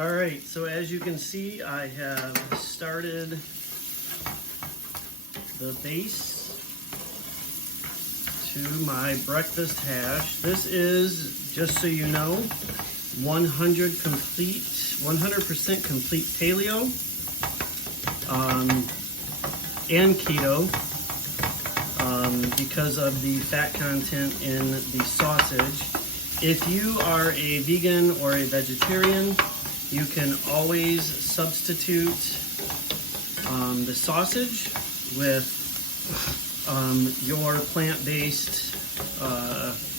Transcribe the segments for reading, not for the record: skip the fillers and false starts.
All right, so as you can see, I have started the base to my breakfast hash. This is, just so you know, 100% complete paleo and keto because of the fat content in the sausage. If you are a vegan or a vegetarian, you can always substitute the sausage with your plant-based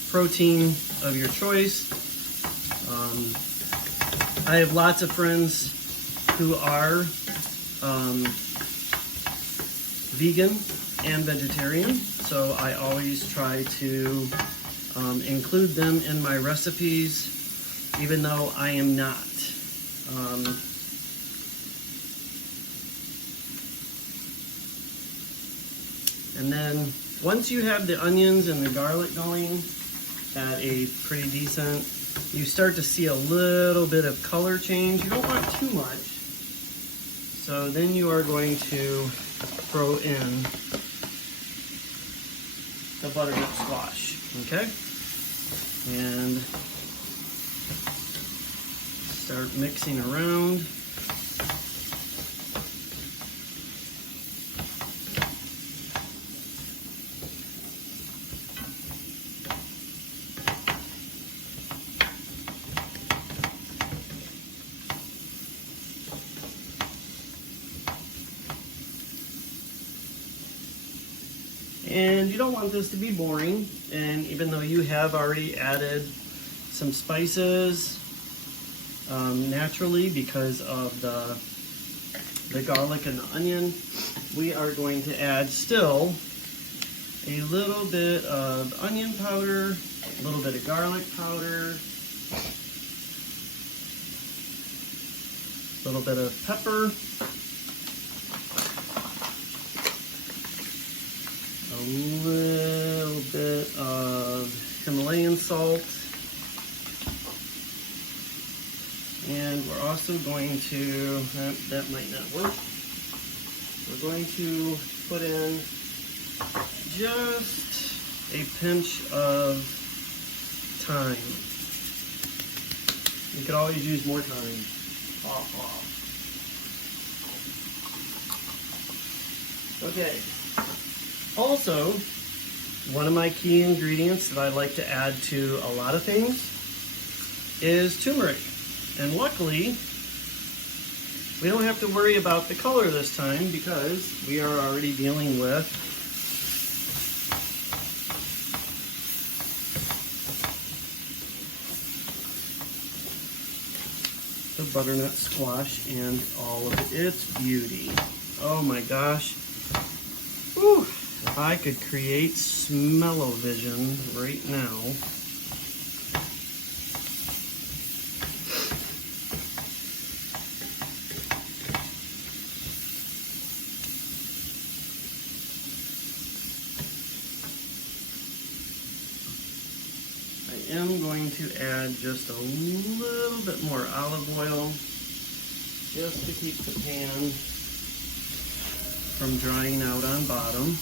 protein of your choice. I have lots of friends who are vegan and vegetarian, so I always try to include them in my recipes, even though I am not. And then once you have the onions and the garlic going at a pretty decent, you start to see a little bit of color change. You don't want too much. So then you are going to throw in the butternut squash, okay? And start mixing around. And you don't want this to be boring, and even though you have already added some spices naturally because of the garlic and the onion, we are going to add still a little bit of onion powder, a little bit of garlic powder, a little bit of pepper, a little bit of Himalayan salt, and we're also going to, that might not work, we're going to put in just a pinch of thyme. You could always use more thyme. Okay. Also, one of my key ingredients that I like to add to a lot of things is turmeric. And luckily, we don't have to worry about the color this time because we are already dealing with the butternut squash and all of its beauty. Oh my gosh. Whew. If I could create smell-o-vision right now. I am going to add just a little bit more olive oil just to keep the pan from drying out on bottom.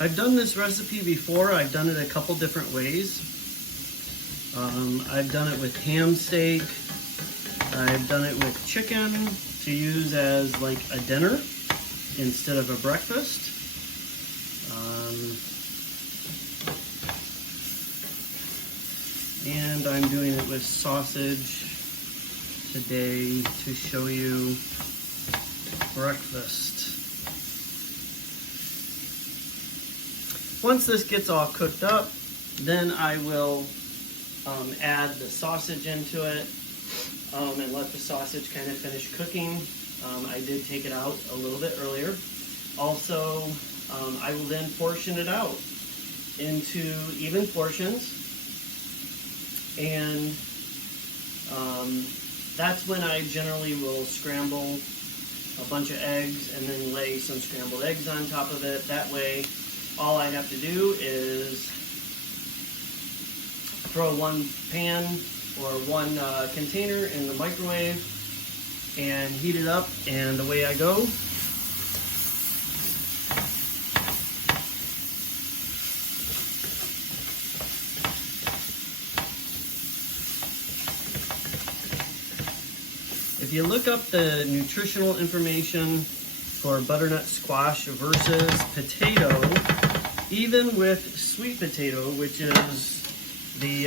I've done this recipe before. I've done it a couple different ways. I've done it with ham steak. I've done it with chicken to use as like a dinner instead of a breakfast. And I'm doing it with sausage today to show you breakfast. Once this gets all cooked up, then I will add the sausage into it and let the sausage kind of finish cooking. I did take it out a little bit earlier. Also, I will then portion it out into even portions, and that's when I generally will scramble a bunch of eggs and then lay some scrambled eggs on top of it. That way, all I have to do is throw one pan or one container in the microwave and heat it up, and away I go. If you look up the nutritional information for butternut squash versus potato, even with sweet potato, which is the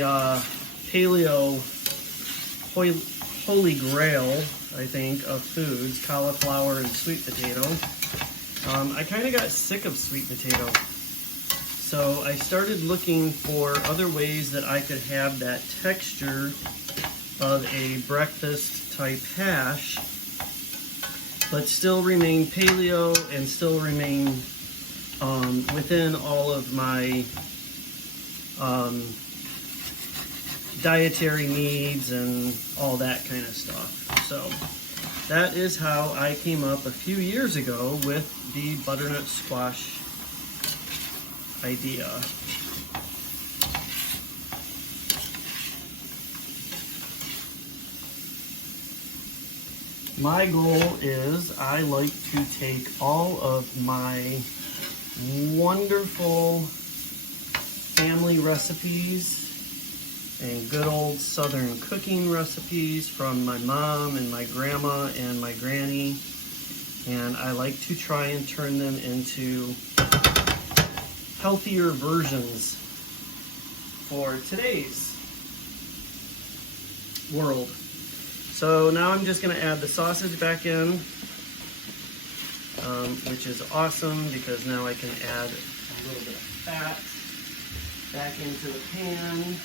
paleo holy grail, I think, of foods, cauliflower and sweet potato, I kind of got sick of sweet potato. So I started looking for other ways that I could have that texture of a breakfast type hash, but still remain paleo and still remain within all of my dietary needs and all that kind of stuff. So that is how I came up a few years ago with the butternut squash idea. My goal is I like to take all of my wonderful family recipes and good old Southern cooking recipes from my mom and my grandma and my granny, and I like to try and turn them into healthier versions for today's world. So now I'm just going to add the sausage back in, which is awesome because now I can add a little bit of fat back into the pan.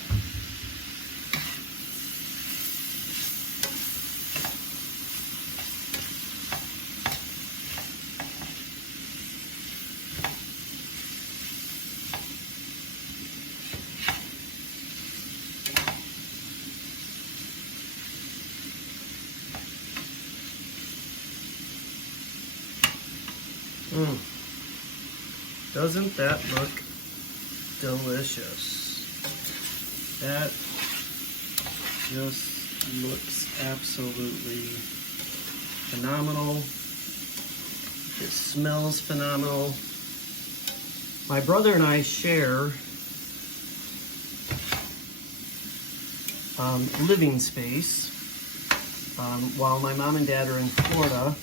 Doesn't that look delicious? That just looks absolutely phenomenal. It smells phenomenal. My brother and I share living space. While my mom and dad are in Florida,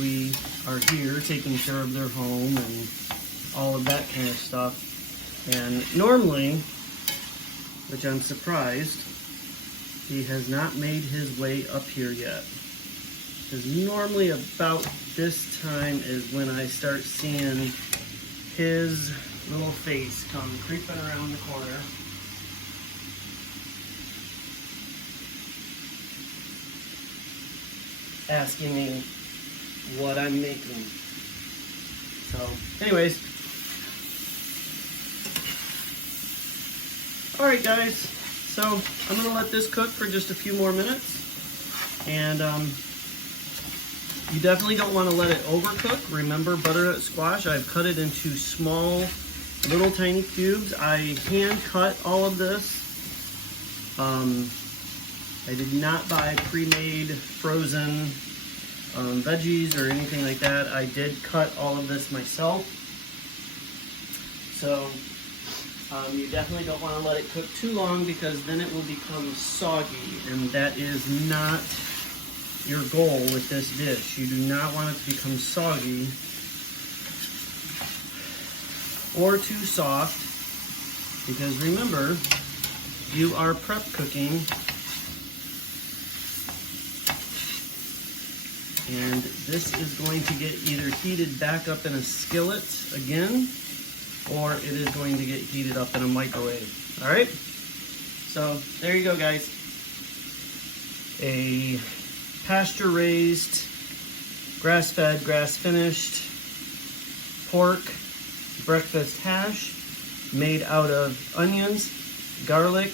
we are here taking care of their home and all of that kind of stuff. And normally, which I'm surprised, he has not made his way up here yet. Because normally about this time is when I start seeing his little face come creeping around the corner. Asking me what I'm making. So, anyways. Alright guys, so I'm going to let this cook for just a few more minutes. And you definitely don't want to let it overcook. Remember, butternut squash, I've cut it into small, little tiny cubes. I hand cut all of this. I did not buy pre-made frozen veggies or anything like that. I did cut all of this myself. So you definitely don't want to let it cook too long because then it will become soggy, and that is not your goal with this dish. You do not want it to become soggy or too soft, because remember, you are prep cooking. And this is going to get either heated back up in a skillet again, or it is going to get heated up in a microwave. All right? So there you go, guys. A pasture-raised, grass-fed, grass-finished pork breakfast hash made out of onions, garlic,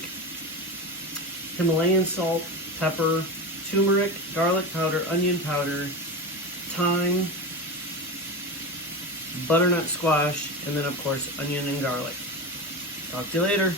Himalayan salt, pepper, turmeric, garlic powder, onion powder, thyme, butternut squash, and then of course onion and garlic. Talk to you later.